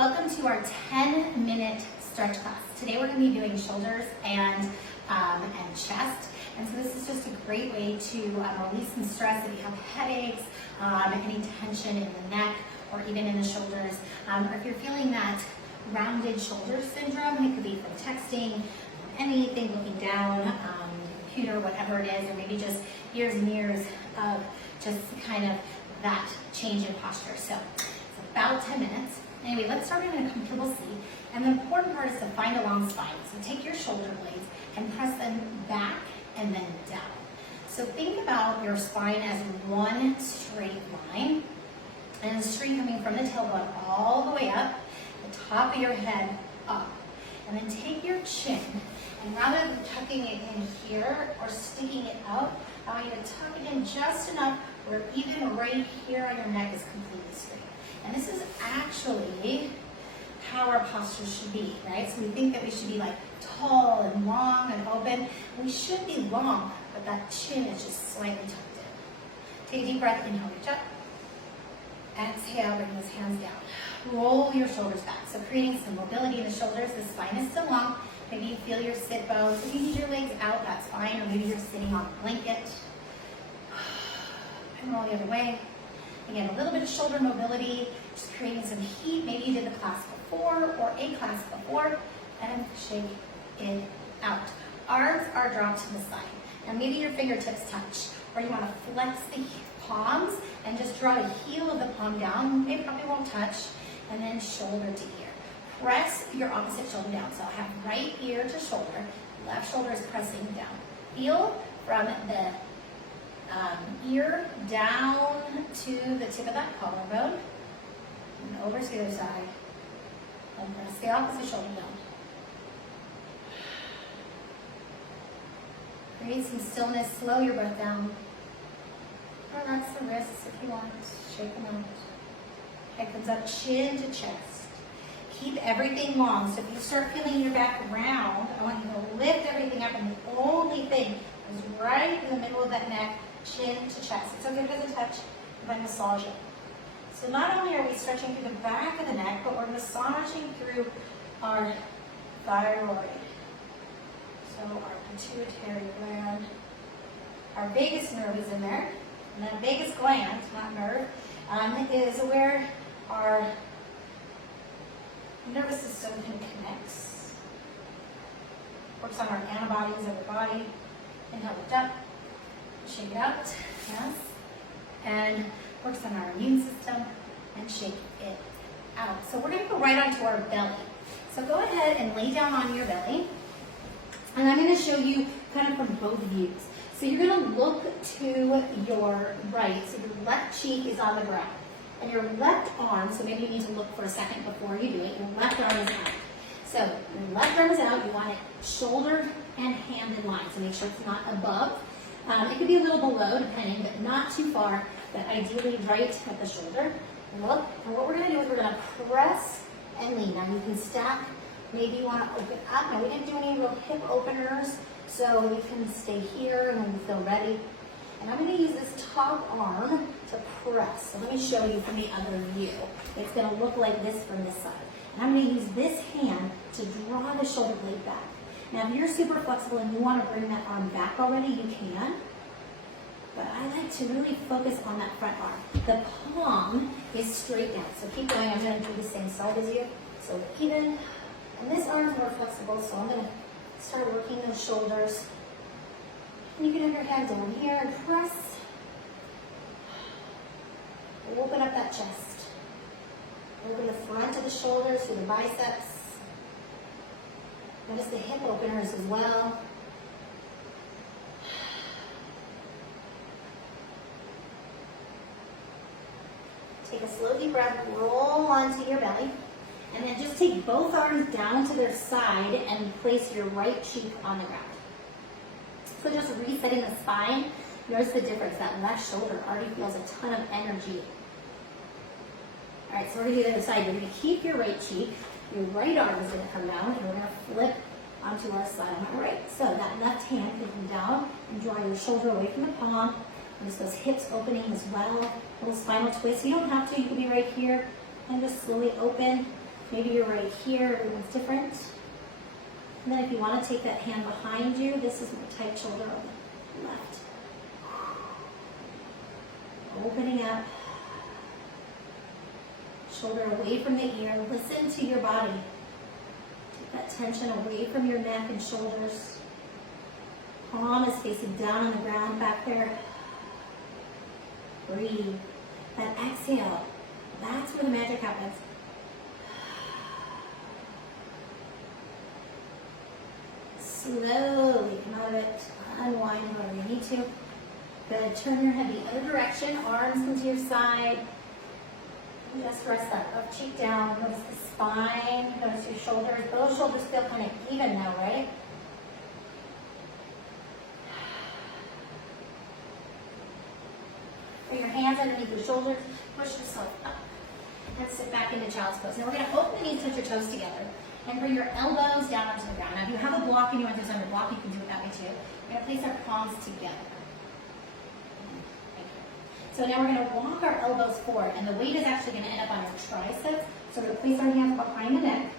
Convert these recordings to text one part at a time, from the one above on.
Welcome to our 10-minute stretch class. Today we're going to be doing shoulders and chest. And so this is just a great way to release some stress if you have headaches, any tension in the neck or even in the shoulders. Or if you're feeling that rounded shoulder syndrome, it could be from texting, anything, looking down, computer, whatever it is, or maybe just years and years of just kind of that change in posture. So it's about 10 minutes. Anyway, let's start in a comfortable seat. And the important part is to find a long spine. So take your shoulder blades and press them back and then down. So think about your spine as one straight line, and the string coming from the tailbone all the way up, the top of your head up. And then take your chin, and rather than tucking it in here or sticking it out, I want you to tuck it in just enough where even right here on your neck is completely straight. And this is actually how our posture should be, right? So we think that we should be like tall and long and open. We should be long, but that chin is just slightly tucked in. Take a deep breath, inhale, reach up. Exhale, bring those hands down. Roll your shoulders back. So creating some mobility in the shoulders. The spine is still long. Maybe you feel your sit bones. If you need your legs out, that's fine. Or maybe you're sitting on a blanket. And roll the other way. Again, a little bit of shoulder mobility, just creating some heat. Maybe you did the class before or a class before, and shake it out. Arms are dropped to the side. Now maybe your fingertips touch, or you want to flex the palms and just draw the heel of the palm down. They probably won't touch, and then shoulder to ear. Press your opposite shoulder down. So I have right ear to shoulder, left shoulder is pressing down. Feel from the ear down to the tip of that collarbone, and over to the other side, and press the opposite shoulder down. Create some stillness, slow your breath down. Relax the wrists if you want, shake them out. Head comes up, chin to chest. Keep everything long, so if you start feeling your back round, I want you to lift everything up, and the only thing is right in the middle of that neck, chin to chest. It's okay if it doesn't touch, if I massage it. So not only are we stretching through the back of the neck, but we're massaging through our thyroid. So our pituitary gland. Our vagus nerve is in there. And that vagus gland, not nerve, is where our nervous system can connect. Works on our antibodies of the body. Inhale, lift up. Shake it out, yes, and works on our immune system, and shake it out. So we're going to go right onto our belly. So go ahead and lay down on your belly, and I'm going to show you kind of from both views. So you're going to look to your right, so your left cheek is on the ground, and your left arm, so maybe you need to look for a second before you do it, your left arm is out. So your left arm is out, you want it shoulder and hand in line, so make sure it's not above. It could be a little below, depending, but not too far, but ideally right at the shoulder. Look, and what we're going to do is we're going to press and lean. Now you can stack, maybe you want to open up. Now we didn't do any real hip openers, so you can stay here when you feel ready. And I'm going to use this top arm to press. So let me show you from the other view. It's going to look like this from this side. And I'm going to use this hand to draw the shoulder blade back. Now, if you're super flexible and you want to bring that arm back already, you can. But I like to really focus on that front arm. The palm is straight down. So keep going. I'm going to do the same side as you. So even, and this arm is more flexible, so I'm going to start working those shoulders. And you can have your hand down here and press. Open up that chest. Open the front of the shoulders through the biceps. Notice the hip openers as well. Take a slow deep breath, roll onto your belly, and then just take both arms down to their side and place your right cheek on the ground. So just resetting the spine. Notice the difference. That left shoulder already feels a ton of energy. All right, so we're going to do the other side. You're going to keep your right cheek. Your right arm is going to come down, and we're going to flip onto our side on our right. So that left hand can come down and draw your shoulder away from the palm. Notice those hips opening as well. Little spinal twist. You don't have to. You can be right here and just slowly open Maybe you're right here, everyone's different. And then if you want to take that hand behind you, this is more tight shoulder on the left. Opening up. Shoulder away from the ear. Listen to your body. Take that tension away from your neck and shoulders. Palm is facing down on the ground back there. Breathe. That exhale, that's where the magic happens. Slowly come out of it. Unwind wherever you need to. Good. Turn your head the other direction. Arms come to your side. Just rest that left cheek down. Notice the spine. Notice your shoulders. Those shoulders feel kind of even now, right? Bring your hands underneath your shoulders. Push yourself up. And sit back into child's pose. Now we're going to open the knees, touch your toes together. And bring your elbows down onto the ground. Now if you have a block and you want this on your block, you can do it that way too. We're going to place our palms together. So now we're going to walk our elbows forward, and the weight is actually going to end up on your triceps. So we're going to place our hands behind the neck,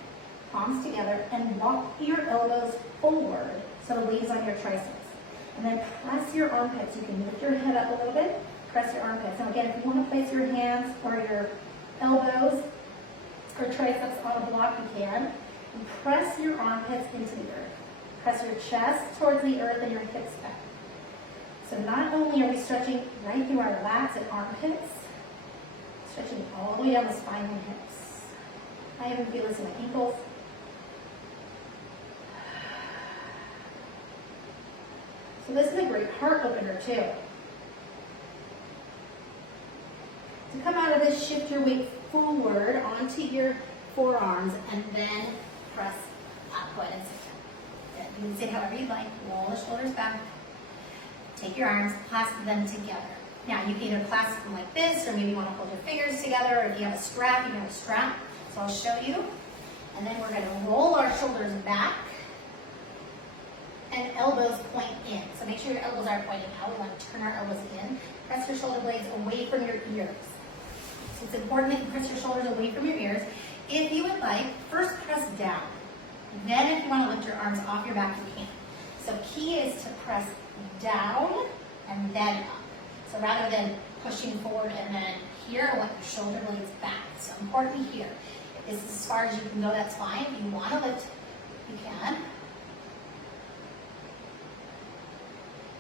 palms together, and walk your elbows forward so the weight is on your triceps. And then press your armpits. You can lift your head up a little bit, press your armpits. Now again, if you want to place your hands or your elbows or triceps on a block, you can. And press your armpits into the earth. Press your chest towards the earth and your hips back. So not only are we stretching right through our lats and armpits, stretching all the way down the spine and hips. I even feel this in my ankles. So this is a great heart opener too. To come out of this, shift your weight forward onto your forearms and then press up. Go ahead and sit down. You can sit however you'd like. Roll the shoulders back. Take your arms, clasp them together. Now you can either clasp them like this, or maybe you want to hold your fingers together, or if you have a strap, you can have a strap. So I'll show you. And then we're going to roll our shoulders back and elbows point in. So make sure your elbows are pointing out. We want to turn our elbows in. Press your shoulder blades away from your ears. So it's important that you press your shoulders away from your ears. If you would like, first press down. Then if you want to lift your arms off your back, you can. So key is to press down and then up. So rather than pushing forward and then here, I want your shoulder blades back. So important here. If this is as far as you can go, that's fine. If you want to lift, you can.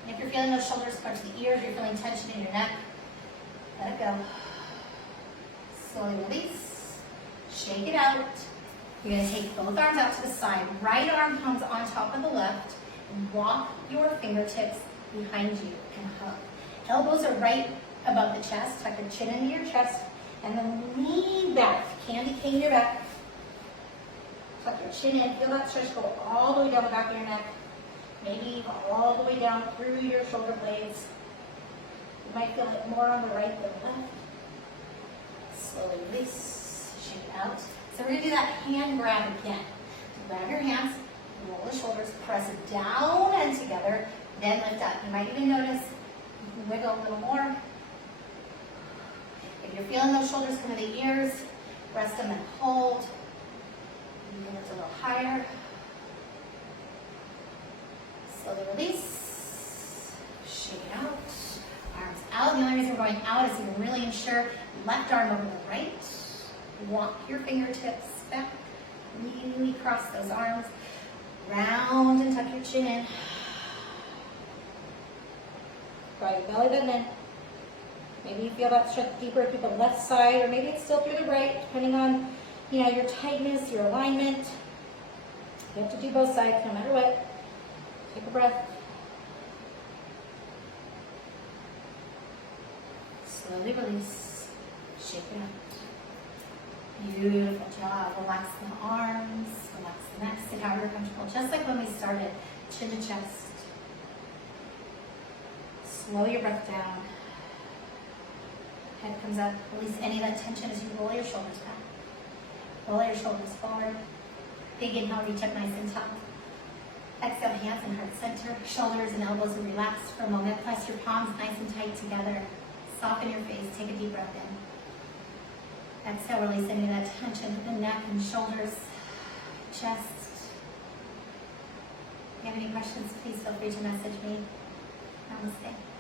And if you're feeling those shoulders touch the ears, you're feeling tension in your neck, let it go. Slowly release. Shake it out. You're going to take both arms out to the side. Right arm comes on top of the left. And walk your fingertips behind you and hug. Elbows are right above the chest. Tuck your chin into your chest. And then lean back. Candy cane your back. Tuck your chin in. Feel that stretch go all the way down the back of your neck. Maybe all the way down through your shoulder blades. You might feel it more on the right than the left. Slowly release. Shake it out. So we're going to do that hand grab again. So grab your hands. Roll the shoulders, press it down and together, then lift up. You might even notice you can wiggle a little more. If you're feeling those shoulders come to the ears, rest them and hold. You can lift a little higher. Slowly release. Shake it out. Arms out. The only reason we're going out is so you can really ensure left arm over the right. Walk your fingertips back. Really cross those arms. Round and tuck your chin in. Draw your belly button in. Maybe you feel that stretch deeper through the left side, or maybe it's still through the right, depending on your tightness, your alignment. You have to do both sides no matter what. Take a breath. Slowly release. Shake it out. Beautiful job. Relax the arms, relax the neck, sit however you're comfortable. Just like when we started, chin to chest. Slow your breath down. Head comes up. Release any of that tension as you roll your shoulders back. Roll your shoulders forward. Big inhale, reach up nice and tall. Exhale, hands in heart center. Shoulders and elbows are relaxed for a moment. Press your palms nice and tight together. Soften your face. Take a deep breath in. Exhale, release any of that tension to the neck and shoulders, chest. If you have any questions, please feel free to message me. Namaste.